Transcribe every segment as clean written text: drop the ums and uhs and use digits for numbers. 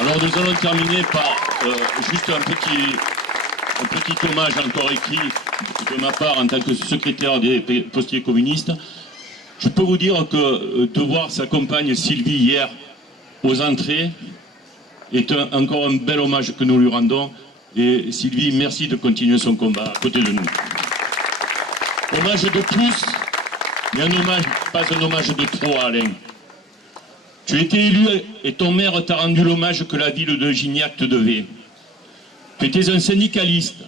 Alors nous allons terminer par juste un petit hommage encore écrit de ma part en tant que secrétaire des postiers communistes. Je peux vous dire que de voir sa compagne Sylvie hier aux entrées est encore un bel hommage que nous lui rendons. Et Sylvie, merci de continuer son combat à côté de nous. Hommage de plus, mais pas un hommage de trop, Alain. Tu étais élu et ton maire t'a rendu l'hommage que la ville de Gignac te devait. Tu étais un syndicaliste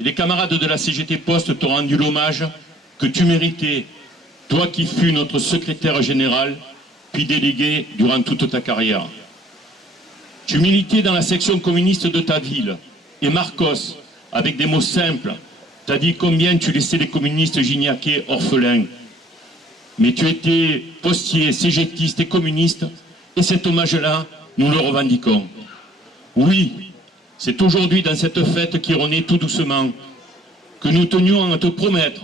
et les camarades de la CGT Poste t'ont rendu l'hommage que tu méritais, toi qui fus notre secrétaire général, puis délégué durant toute ta carrière. Tu militais dans la section communiste de ta ville et Marcos, avec des mots simples, t'a dit combien tu laissais les communistes gignacais orphelins. Mais tu étais postier, cégétiste et communiste, et cet hommage-là, nous le revendiquons. Oui, c'est aujourd'hui dans cette fête qui renaît tout doucement que nous tenions à te promettre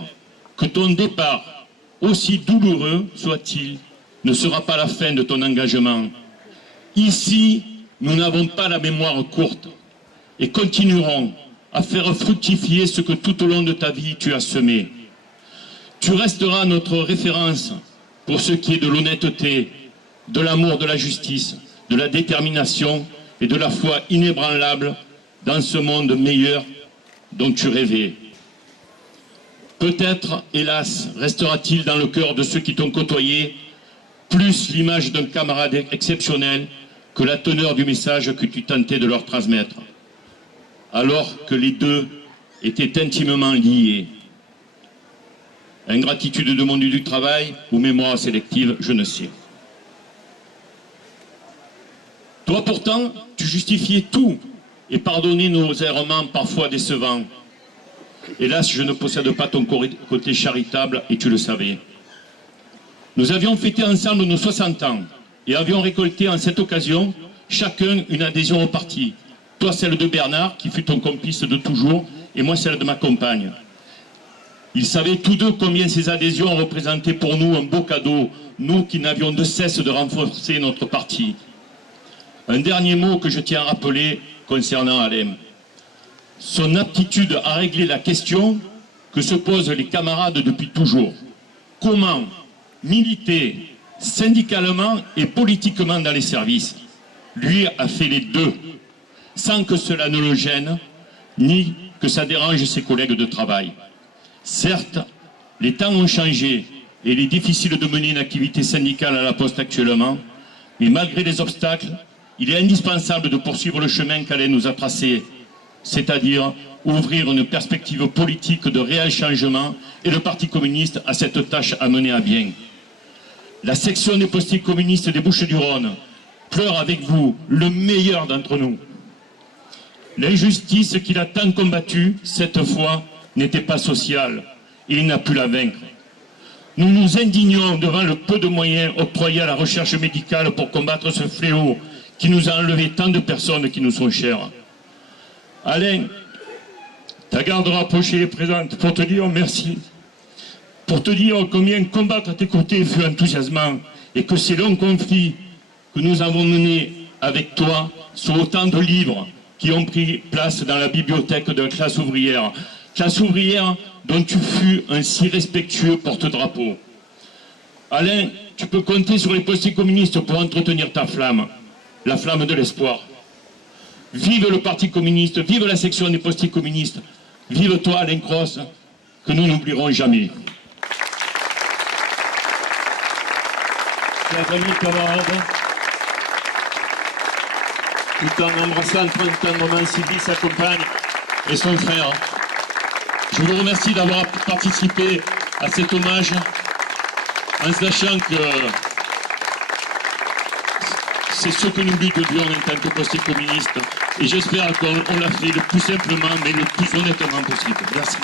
que ton départ, aussi douloureux soit-il, ne sera pas la fin de ton engagement. Ici, nous n'avons pas la mémoire courte et continuerons à faire fructifier ce que tout au long de ta vie tu as semé. Tu resteras notre référence pour ce qui est de l'honnêteté, de l'amour de la justice, de la détermination et de la foi inébranlable dans ce monde meilleur dont tu rêvais. Peut-être, hélas, restera-t-il dans le cœur de ceux qui t'ont côtoyé plus l'image d'un camarade exceptionnel que la teneur du message que tu tentais de leur transmettre, alors que les deux étaient intimement liés. Ingratitude de monde du travail ou mémoire sélective, je ne sais. Toi pourtant, tu justifiais tout et pardonnais nos errements parfois décevants. Hélas, je ne possède pas ton côté charitable et tu le savais. Nous avions fêté ensemble nos 60 ans et avions récolté en cette occasion chacun une adhésion au parti. Toi celle de Bernard, qui fut ton complice de toujours, et moi celle de ma compagne. Ils savaient tous deux combien ces adhésions représentaient pour nous un beau cadeau, nous qui n'avions de cesse de renforcer notre parti. Un dernier mot que je tiens à rappeler concernant Alain. Son aptitude à régler la question que se posent les camarades depuis toujours. Comment militer syndicalement et politiquement dans les services? Lui a fait les deux, sans que cela ne le gêne, ni que ça dérange ses collègues de travail. Certes, les temps ont changé et il est difficile de mener une activité syndicale à la Poste actuellement, mais malgré les obstacles, il est indispensable de poursuivre le chemin qu'Alain nous a tracé, c'est-à-dire ouvrir une perspective politique de réel changement, et le Parti communiste a cette tâche à mener à bien. La section des postiers communistes des Bouches-du-Rhône pleure avec vous le meilleur d'entre nous. L'injustice qu'il a tant combattue, cette fois, n'était pas sociale, et il n'a pu la vaincre. Nous nous indignons devant le peu de moyens octroyés à la recherche médicale pour combattre ce fléau qui nous a enlevé tant de personnes qui nous sont chères. Alain, ta garde rapprochée est présente pour te dire merci, pour te dire combien combattre à tes côtés fut enthousiasmant et que ces longs conflits que nous avons menés avec toi sont autant de livres qui ont pris place dans la bibliothèque de la classe ouvrière dont tu fus un si respectueux porte-drapeau. Alain, tu peux compter sur les postiers communistes pour entretenir ta flamme, la flamme de l'espoir. Vive le Parti communiste, vive la section des postiers communistes, vive toi Alain Cros, que nous n'oublierons jamais. Chers amis camarades, tout en embrassant tendrement Sylvie, sa compagne et son frère, je vous remercie d'avoir participé à cet hommage en sachant que c'est ce que nous lui devions en tant que postiers communistes et j'espère qu'on l'a fait le plus simplement mais le plus honnêtement possible. Merci.